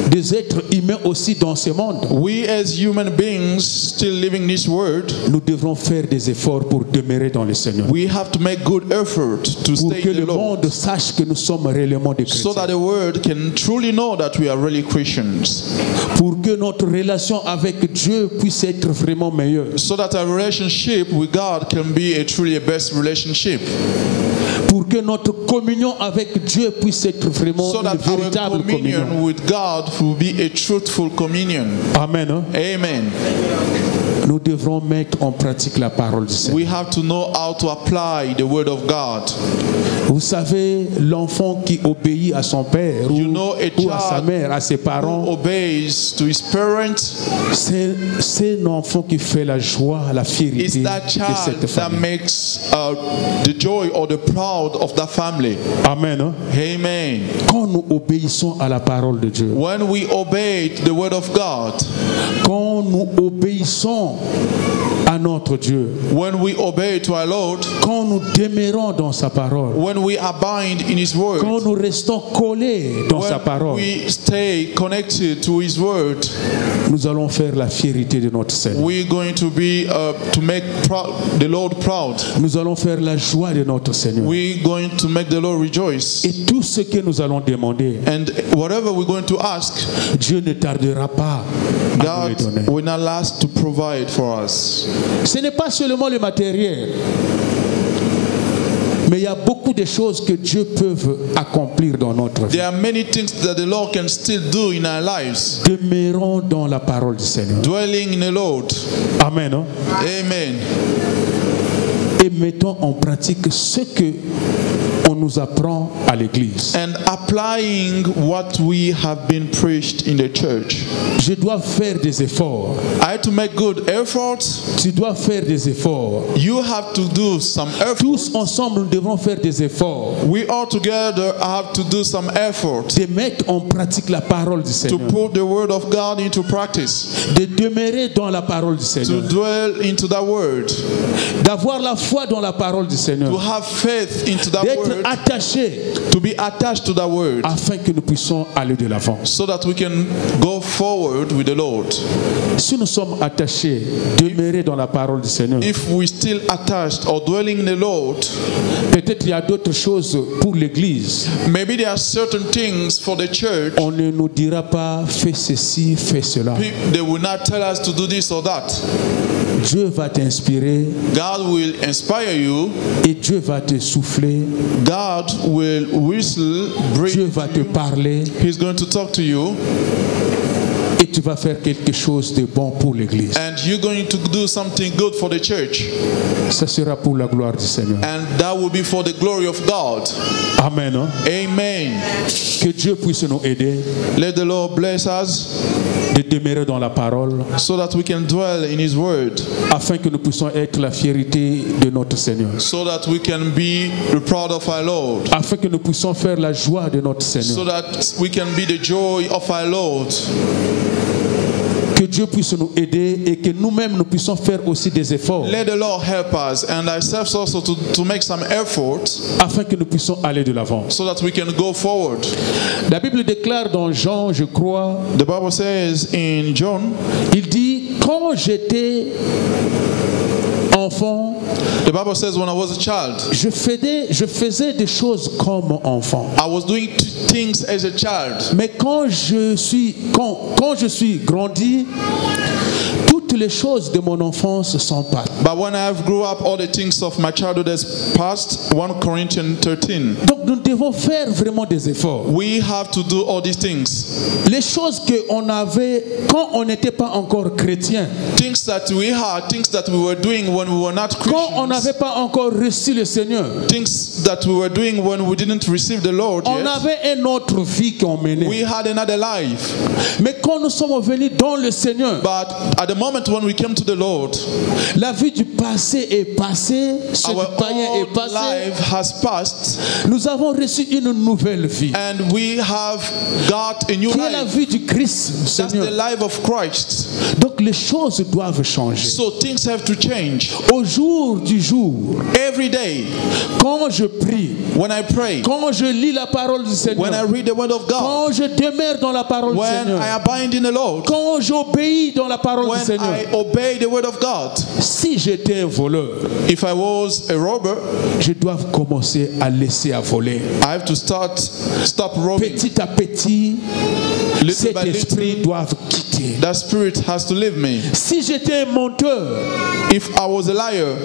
des êtres humains aussi dans ce monde, We as human beings still living this world, nous devrons faire des efforts pour demeurer dans le Seigneur. we have to make good effort to Pour stay que in le the Lord, monde sache que nous sommes réellement des so that chrétiens. the world can truly know that we are really Christians, Pour que notre relation avec Dieu puisse être vraiment meilleure. so that our relationship with God can be a truly best relationship, Pour que notre communion avec Dieu puisse être vraiment so une that our véritable communion. communion with God will be a truthful communion. Amen. Hein? Amen. Nous devrons mettre en pratique la parole du Seigneur. We have to know how to apply the word of God. Vous savez, l'enfant qui obéit à son père You know a ou à sa child mère, à ses who parents, obeys to his parents c'est un enfant qui fait la joie, la fierté is that de child cette that famille. makes the joy or the proud of that family. Amen. Hein? Amen. Quand nous obéissons à la parole de Dieu, When we obey the word of God, quand nous obéissons à notre Dieu, when we obey to our Lord, quand nous demeurons dans sa parole, when we abide in His word, quand nous restons collés dans sa when parole, we stay connected to His word, nous allons faire la fierté de notre Seigneur. we're going to be to make the Lord proud. Nous allons faire la joie de notre Seigneur. We're going to make the Lord rejoice. Et tout ce que nous allons demander, And whatever we're going to ask, Dieu ne tardera pas à nous le donner. God will not last to provide for us. Ce n'est pas seulement le matériel, mais il y a beaucoup de choses que Dieu peut accomplir dans notre vie. There are many things that the Lord can still do in our lives. Demeurons dans la parole du Seigneur. Dwelling in the Lord. Amen. Hein? Amen. Et mettons en pratique ce que on nous apprend à l'église. And applying what we have been preached in the church. Je dois faire des efforts. I have to make good efforts. Tu dois faire des efforts. You have to do some efforts. Tous ensemble, nous devons faire des efforts. We all together have to do some effort De mettre en pratique la parole du to Seigneur. put the word of God into practice. De demeurer dans la parole du To Seigneur. dwell into that word. D'avoir la foi dans la parole du To Seigneur. have faith into that D'être word. attaché To be attached to that word. afin que nous puissions aller de l'avant. So that we can go forward with the Lord. Si nous sommes attachés, demeurer dans la parole du Seigneur, If we still attached or dwelling in the Lord, peut-être il y a d'autres choses pour l'Église. maybe there are certain things for the church. On ne nous dira pas fais ceci, fais cela. They will not tell us to do this or that. Dieu va t'inspirer God will inspire you. et Dieu va te souffler. God will whistle, Dieu breathe. va te parler He's going to talk to you. tu vas faire quelque chose de bon pour l'Église. and you're going to do something good for the church, Ça sera pour la gloire du Seigneur. and that will be for the glory of God. Amen. Hein? Amen. Que Dieu puisse nous aider Let the Lord bless us de demeurer dans la parole so that we can dwell in His Word, afin que nous puissions être la fierté de notre Seigneur. so that we can be the proud of our Lord, Afin que nous puissions faire la joie de notre so Seigneur. that we can be the joy of our Lord. Que Dieu puisse nous aider et que nous-mêmes nous puissions faire aussi des efforts Let the Lord help us and ourselves also to make some effort afin que nous puissions aller de l'avant. so that we can go forward. La Bible déclare dans Jean, je crois, The Bible says in John, il dit, quand j'étais enfant, the Bible says when I was a child, je faisais des choses comme enfant. I was doing things as a child. Mais quand je suis grandi, toutes les choses de mon enfance sont passées. But when I have grew up, all the things of my childhood has passed. 1 Corinthians 13. Donc nous devons faire vraiment des efforts. We have to do all these things. Les choses qu'on avait quand on n'était pas encore chrétien, Things that we had, things that we were doing when we were not quand on Christians. n'avait pas encore reçu le Seigneur, Things that we were doing when we didn't receive the Lord on yet. avait une autre vie qu'on menait. We had another life. Mais quand nous sommes venus dans le Seigneur, But at the moment when we came to the Lord, la vie du passé est passée, ce our du païen est old passé. life has passed, Nous avons reçu une nouvelle vie, and we have got a new qui est la life. vie du Christ, That's Seigneur. the life of Christ. Donc les choses doivent changer. So things have to change. Au jour du jour, Every day, quand je prie, when I pray, quand je lis la parole du when I Seigneur, read the Word of God, quand je demeure dans la parole du when I Seigneur, abide in the Lord, quand j'obéis dans la parole du when Seigneur, I obey the Word of God. si j'étais un voleur, If I was a robber, je dois commencer à laisser à voler. I have to stop robbing. Petit à petit, Little cet by esprit little, doit quitter. that spirit has to leave me. Si j'étais un menteur, If I was a liar,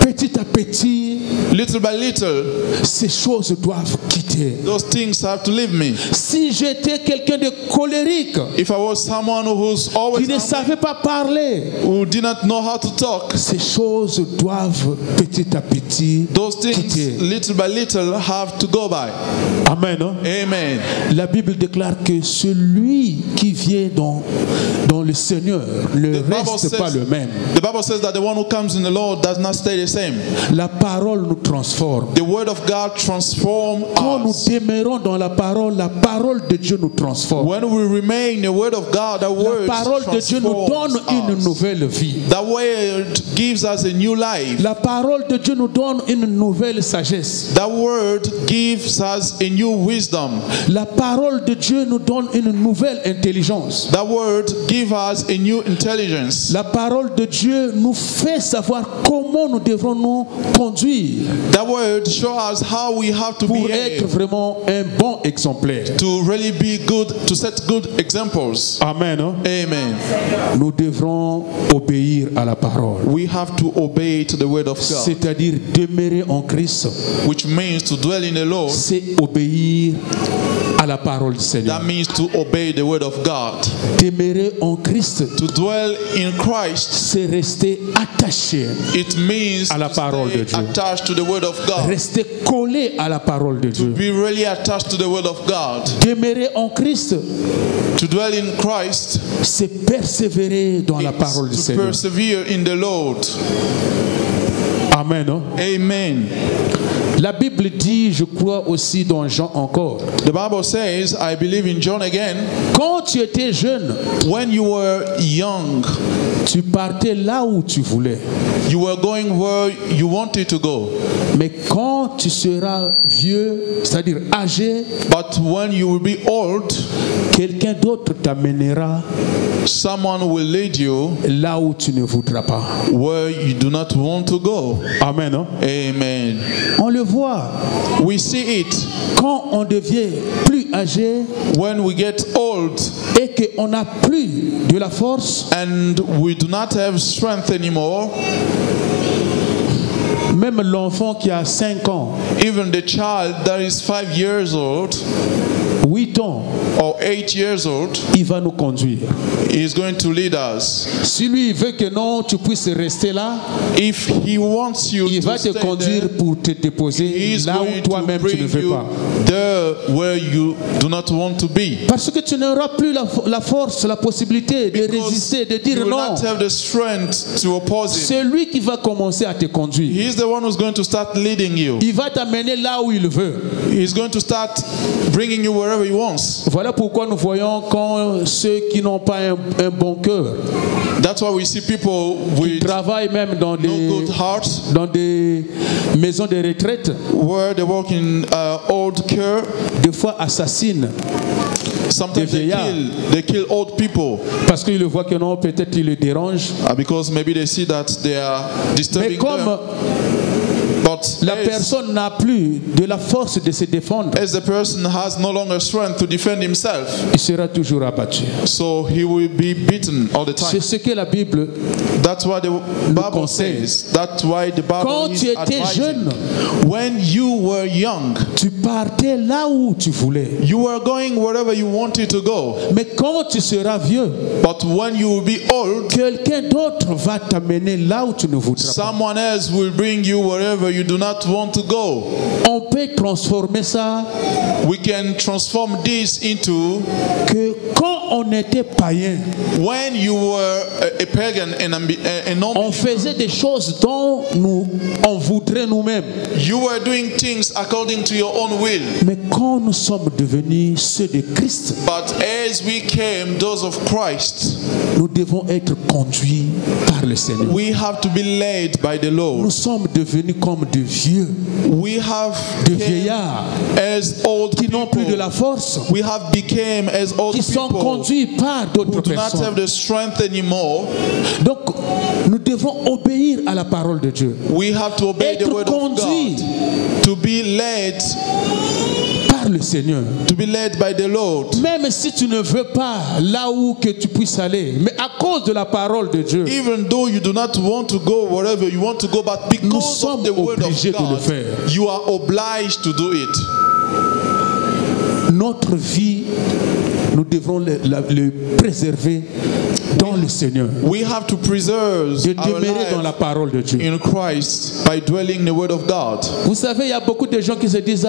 petit à petit, little by little, ces choses doivent quitter. those things have to leave me. Si j'étais quelqu'un de colérique, If I was someone who's qui always ne angry, savait pas parler, who did not know how to talk, ces choses doivent petit à petit those things, quitter. little by little, have to go by. Amen. Hein? Amen. La Bible déclare que celui qui vient dans le Seigneur ne The Bible reste pas le même. The Bible says that the one who comes in the Lord does not stay the same. La parole nous transforme. The Word of God transforms Quand nous us. demeurons dans la parole de Dieu nous transforme. When we remain in the Word of God, that La Word parole de Dieu nous donne transforms une us. nouvelle vie. That Word gives us a new life. La parole de Dieu nous donne une nouvelle sagesse. That Word gives us a new wisdom. La parole de Dieu nous donne une nouvelle intelligence. That Word gives us a new intelligence. La parole de Dieu nous fait savoir comment nous devrons nous conduire That Word shows us how we have to pour être behave vraiment un bon exemplaire. to really be good, to set good examples. Amen. Hein? Amen. Nous devrons obéir à la parole. We have to obey to the Word of God, C'est-à-dire demeurer en Christ, which means to dwell in the Lord. c'est obéir à la parole du Seigneur. That means to obey the Word of God. Demeurer en Christ, To dwell in Christ, c'est rester attaché, it means à la to parole de stay Dieu. attached to the Word of God. rester collé à la parole de To Dieu. be really attached to the Word of God. Demeurer en Christ, To dwell in Christ c'est persévérer dans la parole du is to Seigneur. persevere in the Lord. Amen. Hein? Amen. La Bible dit, je crois aussi dans Jean encore, The Bible says, I believe in John again, quand tu étais jeune, when you were young, tu partais là où tu voulais. you were going where you wanted to go. Mais quand tu seras vieux, c'est-à-dire âgé, But when you will be old, quelqu'un d'autre t'amènera someone will lead you là où tu ne voudras pas. where you do not want to go. Amen. Hein? Amen. On le voit. We see it Quand on devient plus âgé when we get old et qu'on n'a plus de la force, and we do not have strength anymore. même l'enfant qui a 5 ans, Even the child that is 5 years old, 8 8 ans, or 8 years old, il va nous conduire. he is going to lead us. Si lui il veut que non, tu puisses rester là, If he wants you il to va te stay conduire there, pour te he déposer is là où going to toi-même tu ne bring veux you pas. there where you do not want to be. Parce que tu n'auras plus la force, la possibilité de Because résister, de you dire will non. not have the strength to oppose him. C'est lui qui va commencer à te conduire. He is the one who's going to start leading you. Il va t'amener là où il veut. He's going to start bringing you wherever he wants. Voilà pourquoi nous voyons quand ceux qui n'ont pas un bon cœur, That's why we see people qui with travaillent même dans no good hearts, dans des maisons de retraite, where they work in old care. des fois assassinent Sometimes Des they kill old people parce qu'ils le voient que non, peut-être ils le dérangent. because maybe they see that they are Mais disturbing comme them. But la as personne n'a plus de la force de se défendre, the person has no longer strength to defend himself, il sera toujours abattu. so he will be beaten all the C'est time. ce que la Bible. That's why the Bible conseille. says. That's why the Bible Quand is tu étais advising. jeune, When you were young, tu partais là où tu voulais. you were going wherever you wanted to go. Mais quand tu seras vieux, But when you will be old, quelqu'un d'autre va t'amener là où tu ne voudras pas. someone else will bring you wherever you do not want to go. On peut transformer ça We can transform this into que quand on était païen, when you were a pagan and a on non-believer, faisait des choses dont on voudrait nous-mêmes. you were doing things according to your own will. Mais quand nous sommes devenus ceux de Christ, But as we came those of Christ, nous devons être conduits par le Seigneur. we have to be led by the Lord. Nous sommes devenus comme des vieux, We have des became vieillards as old qui n'ont plus de people. la force, We have became as old qui sont people conduits par d'autres who do not personnes. have the strength anymore. Donc, nous devons obéir à la parole de Dieu, We have to obey the être word of conduits God, to be led par le Seigneur. by the Lord. Même si tu ne veux pas là où que tu puisses aller, mais à cause de la parole de Dieu, Even though you do not want to go wherever you want to go, but nous because sommes of the word of obligés de le God, faire. you are obliged to do it. Notre vie, nous devrons le préserver dans le Seigneur, We have to preserve de our demeurer dans la life parole de Dieu. in Christ by dwelling in the word of God. Vous savez, il y a beaucoup de gens qui se disent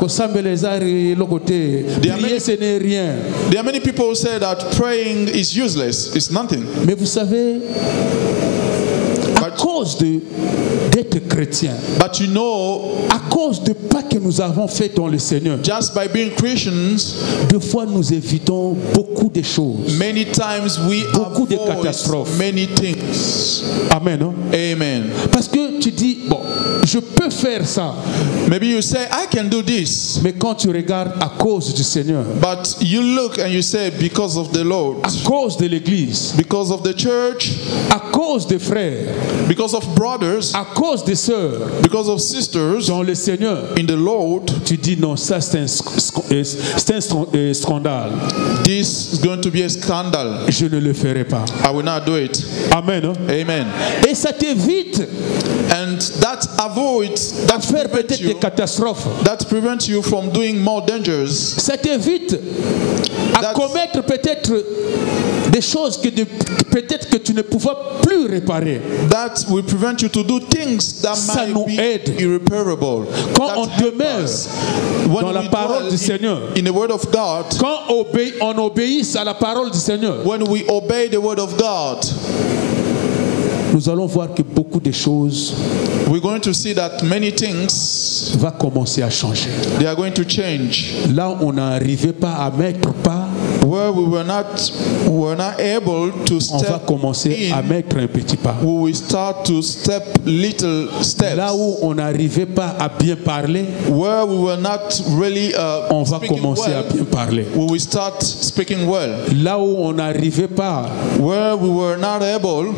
que ça me les a le côté. Prier, ce n'est rien. There are many people who say that praying is useless, it's nothing. Mais vous savez, à cause d'être chrétien, But you know, à cause de pas que nous avons fait dans le Seigneur, just by being Christians, des fois nous évitons beaucoup de choses. many times we Beaucoup de avoid catastrophes. many things. Amen. Hein? Amen. Parce que tu dis, bon, je peux faire ça, Maybe you say, I can do this. mais quand tu regardes à cause du Seigneur, But you look and you say, because of the Lord, à cause de l'Église, because of the church, à cause des frères, because of brothers, à cause des sœurs because of sisters dans le Seigneur, in the Lord, tu dis non, ça c'est un scandale. this is going to be a scandal. Je ne le ferai pas. I will not do it. Amen. Hein? Amen. Et ça t'évite And that avoids, de that faire prevents peut-être des you, catastrophes. that prevents you from doing more dangers. Ça t'évite à That's- commettre peut-être des choses que peut-être que tu ne pouvais plus réparer. That will prevent you to do things that Ça nous might be aide. irreparable. Quand That on help demeure us. When dans la we parole dwell du Seigneur, in the word of God, quand on obéisse à la parole du Seigneur, when we obey the word of God, nous allons voir que beaucoup de choses we're going to see that many things, vont commencer à changer. they are going to change. Là où on n'arrivait pas à mettre pas, Where we were not able to on va step commencer à in, mettre un petit pas. we will start to step little steps. Là où on n'arrivait pas à bien parler, Where we were not really on va speaking commencer à well, bien parler. we will start speaking well. Là où on n'arrivait pas Where we were not able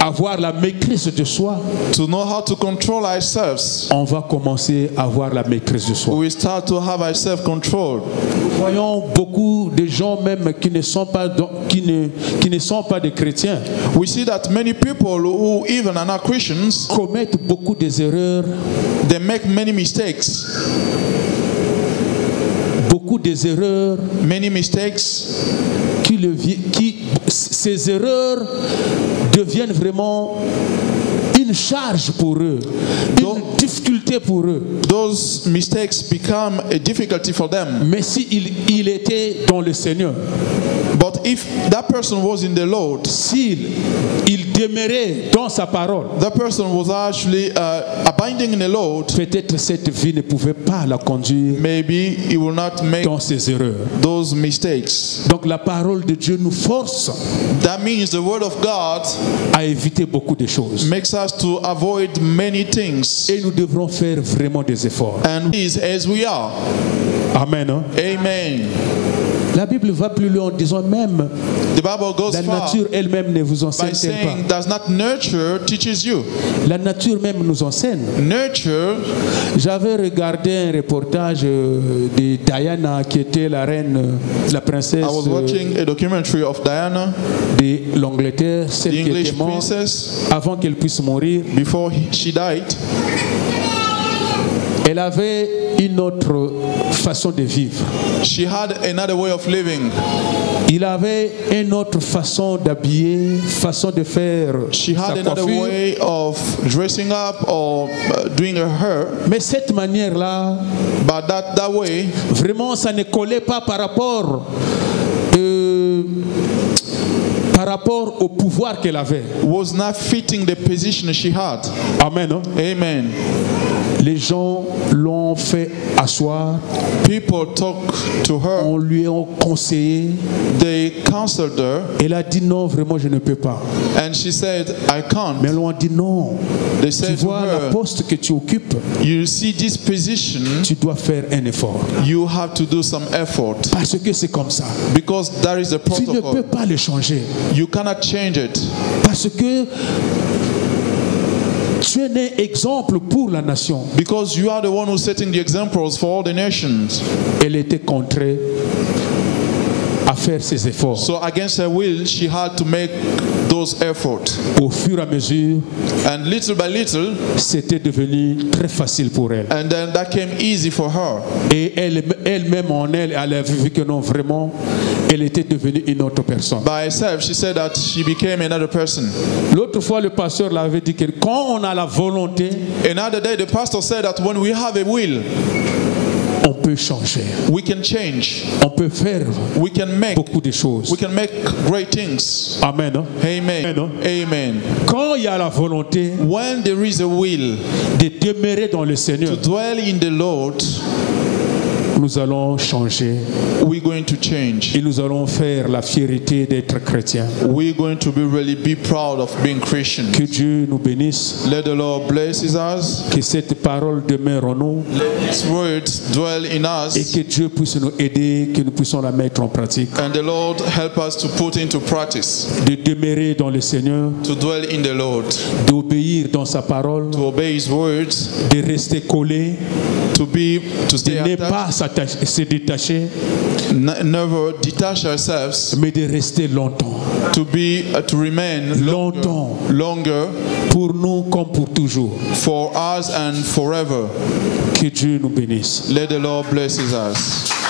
à avoir la maîtrise de soi, to know how to control ourselves, on va commencer à avoir la maîtrise de soi. we will start to have our self-control. Nous voyons beaucoup de gens même qui ne sont pas des chrétiens We see that many people who even are not Christians, commettent beaucoup des erreurs, they make many mistakes. beaucoup des erreurs many mistakes. Ces erreurs deviennent vraiment une charge pour eux, une difficulté pour eux. Those mistakes become a difficulty for them. Mais si il était dans le Seigneur, But if that person was in the Lord, il demeurait dans sa parole, that person was actually abiding in the Lord, peut-être cette vie ne pouvait pas la conduire maybe he will not make dans ses erreurs. those mistakes. Donc la parole de Dieu nous force That means the word of God à éviter beaucoup de choses. makes us to avoid many things. Et nous devrons faire vraiment des efforts. And is as we are. Amen. Hein? Amen. La Bible va plus loin en disant même The Bible goes la far nature elle-même ne vous by enseigne saying pas. does not nurture teaches you. La nature même nous enseigne. Nurture. J'avais regardé un reportage de Diana qui était la reine, la princesse I was watching a documentary of Diana, de l'Angleterre, the celle qui English était morte princess, avant qu'elle puisse mourir. before she died. Elle avait une autre façon de vivre. She had another way of living. Il avait une autre façon d'habiller, façon de faire She sa had another coiffure. way of dressing up or doing her hair. Mais cette manière-là, But that way, vraiment, ça ne collait pas par rapport au pouvoir qu'elle avait. was not fitting the position she had. Amen. Hein? Amen. Les gens l'ont fait asseoir, People talk to her. on lui a conseillé. They counseled her. Elle a dit non, vraiment, je ne peux pas. And she said, I can't. Mais on a dit non. They Tu said to vois, la her, poste que tu occupes, you see this position, tu dois faire un effort. you have to do some effort. Parce que c'est comme ça. Because that is the Tu ne peux protocol. pas le changer. You cannot change it. Parce que tu es un exemple pour la nation. Because you are the one who's setting the examples for all the nations. Elle était contrainte à faire ses efforts. So against her will, she had to make those efforts. Au fur et à mesure, And little by little, c'était devenu très facile pour elle. and then that came easy for her. Et elle-même en elle a vu que non, vraiment, elle était devenue une autre personne. By herself, she said that she became another person. L'autre fois, le pasteur l'avait dit que quand on a la volonté, Another day, the pastor said that when we have a will, on peut changer. we can change. On peut faire We can make. beaucoup de choses. We can make great things. Amen. Hein? Amen. Amen. Amen. Quand il y a la volonté When there is a will de demeurer dans le Seigneur, to dwell in the Lord, nous allons changer we're going to change. et nous allons faire la fierté d'être chrétiens. We're going to really be proud of being Christian. Que Dieu nous bénisse, Let the Lord bless us. que cette parole demeure en nous Let His words dwell in et us. que Dieu puisse nous aider, que nous puissions la mettre en pratique. And the Lord help us to put into practice, De demeurer dans le Seigneur, to dwell in the Lord, d'obéir dans sa parole, to obey His words, de rester collé, to de stay ne pas attached, se détacher, never detach ourselves, mais de rester longtemps. to remain Longtemps, longer pour nous comme pour toujours. for us and forever. Que Dieu nous bénisse. Let the Lord bless us.